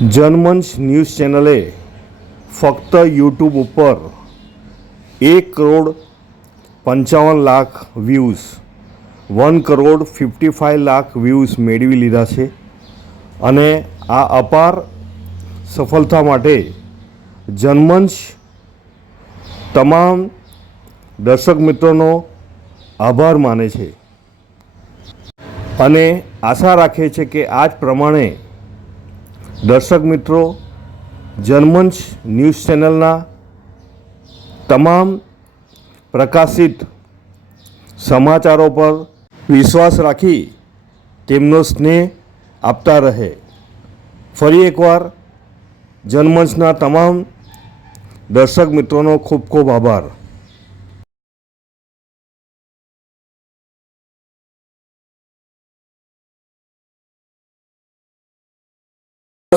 Janmanch news ચેનલે ફક્ત YouTube ઉપર એક કરોડ પંચાવન lakh views one crore fifty five lakh views મેળવી લીધા છે અને આ અપાર સફળતા માટે જનમંચ તમામ દર્શક મિત્રોનો આભાર માને છે. અને આશા રાખે છે કે આ જ પ્રમાણે દર્શક મિત્રો, જનમંચ ન્યૂઝ ચેનલના તમામ પ્રકાશિત સમાચારો પર વિશ્વાસ રાખી તેમનો સ્નેહ આપતા રહે. ફરી એકવાર જનમંચના તમામ દર્શક મિત્રોનો ખૂબ ખૂબ આભાર.